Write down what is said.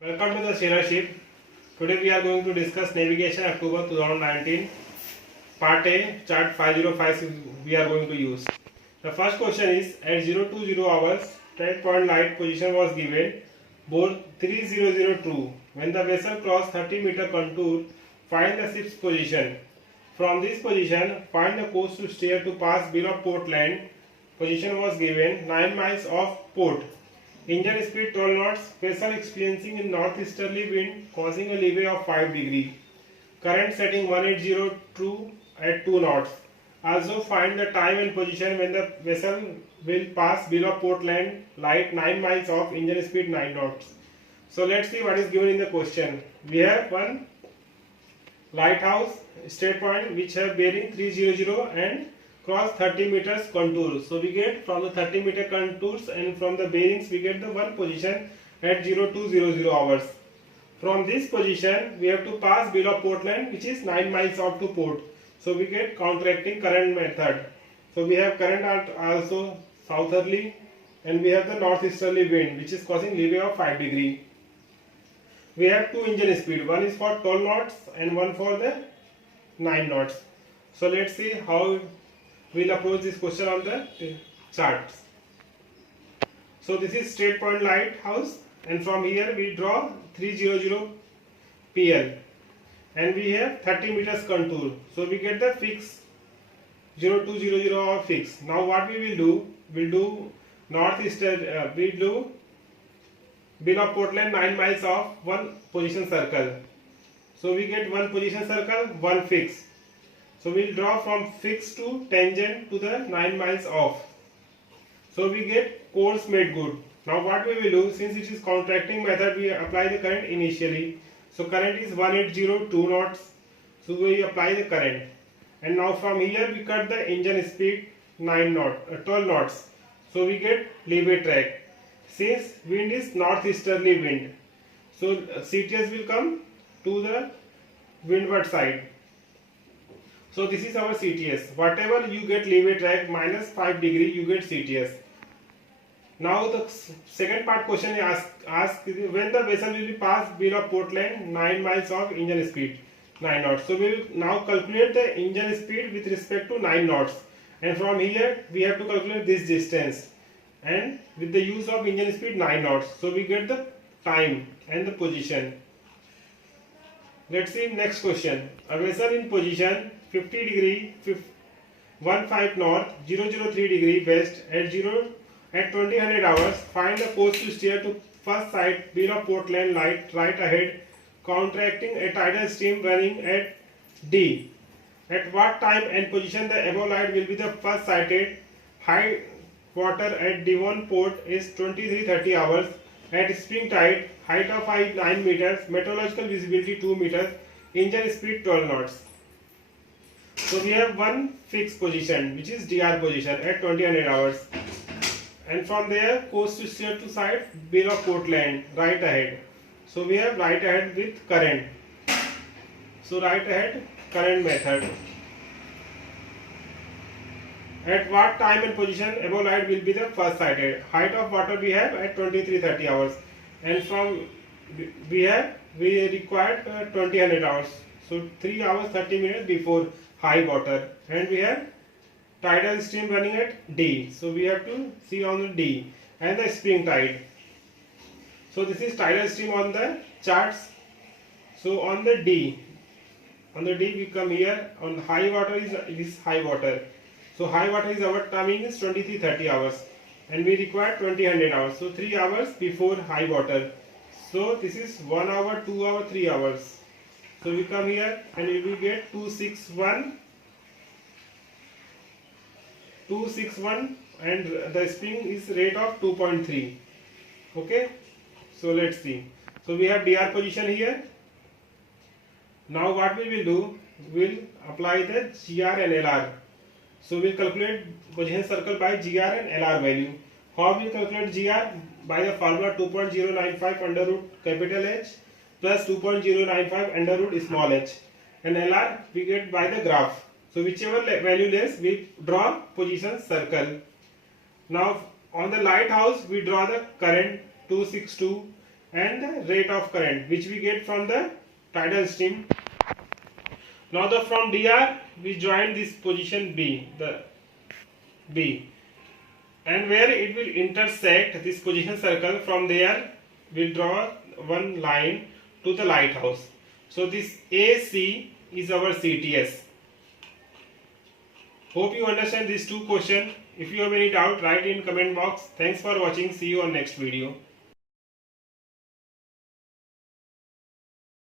Welcome to the Sailorship. Today we are going to discuss navigation October 2019 Part A chart 505 we are going to use. The first question is at 020 hours 10 point light position was given board 3002. When the vessel crossed 30-meter contour, find the ship's position. From this position, find the course to steer to pass below Portland. Position was given 9 miles off port. Engine speed 12 knots, vessel experiencing a northeasterly wind causing a leeway of 5 degree. Current setting 1802 at 2 knots. Also find the time and position when the vessel will pass below Portland light 9 miles off, engine speed 9 knots. So let's see what is given in the question. We have one lighthouse straight point which have bearing 300 and cross 30 meters contour. So we get from the 30 meter contours and from the bearings we get the one position at 0200 hours. From this position we have to pass below Portland which is 9 miles off to port. So we get counteracting current method. So we have current also southerly and we have the northeasterly wind which is causing leeway of 5 degree. We have two engine speed, one is for 12 knots and one for the 9 knots. So let's see how we'll approach this question on the charts. So this is straight point lighthouse and from here we draw 300 PL and we have 30 meters contour. So we get the fix 0200 or fix. Now what we will do, we'll do northeastern, we'll do below Portland 9 miles off one position circle. So we get one position circle, one fix. So we will draw from fix to tangent to the 9 miles off. So we get course made good. Now what we will do, since it is counteracting method, we apply the current initially. So current is 1802 knots. So we apply the current. And now from here we cut the engine speed 12 knots. So we get leeway track. Since wind is northeasterly wind, so CTS will come to the windward side. So this is our CTS. Whatever you get leeway track minus 5 degree, you get CTS. Now the second part question is ask when the vessel will be passed below Portland 9 miles of engine speed 9 knots. So we will now calculate the engine speed with respect to 9 knots. And from here we have to calculate this distance. And with the use of engine speed 9 knots. So we get the time and the position. Let's see next question. A vessel in position 50 degree 15 north 003 degree west at 2000 hours. Find the course to steer to first sight below Portland light right ahead, counteracting a tidal stream running at D. At what time and position the above light will be the first sighted? High water at Devonport is 23:30 hours. At spring tide, height of 9 meters, meteorological visibility 2 meters, engine speed 12 knots. So we have one fixed position which is DR position at 2000 hours. And from there course to steer to side below Portland right ahead. So we have right ahead with current. So right ahead current method. At what time and position above light will be the first sighted? Height of water we have at 23:30 hours, and from we required 2000 hours. So 3 hours 30 minutes before high water, and we have tidal stream running at D. So we have to see on the D and the spring tide. So this is tidal stream on the charts. So on the D we come here. On high water is high water. So high water is our timing is 23:30 hours and we require 2000 hours. So 3 hours before high water. So this is 1 hour, 2 hour, 3 hours. So we come here and we will get 261 and the spring is rate of 2.3. Okay. So let's see. So we have DR position here. Now what we will do, we will apply the GR and LR. So we'll calculate position circle by GR and LR value. How we calculate GR? By the formula 2.095 under root capital H plus 2.095 under root small h. And LR we get by the graph. So whichever value less, we draw position circle. Now on the lighthouse we draw the current 262 and the rate of current which we get from the tidal stream. Now from DR we join this position B, and where it will intersect this position circle, from there we'll draw one line to the lighthouse. So this AC is our CTS. Hope you understand these two questions. If you have any doubt, write in comment box. Thanks for watching. See you on next video.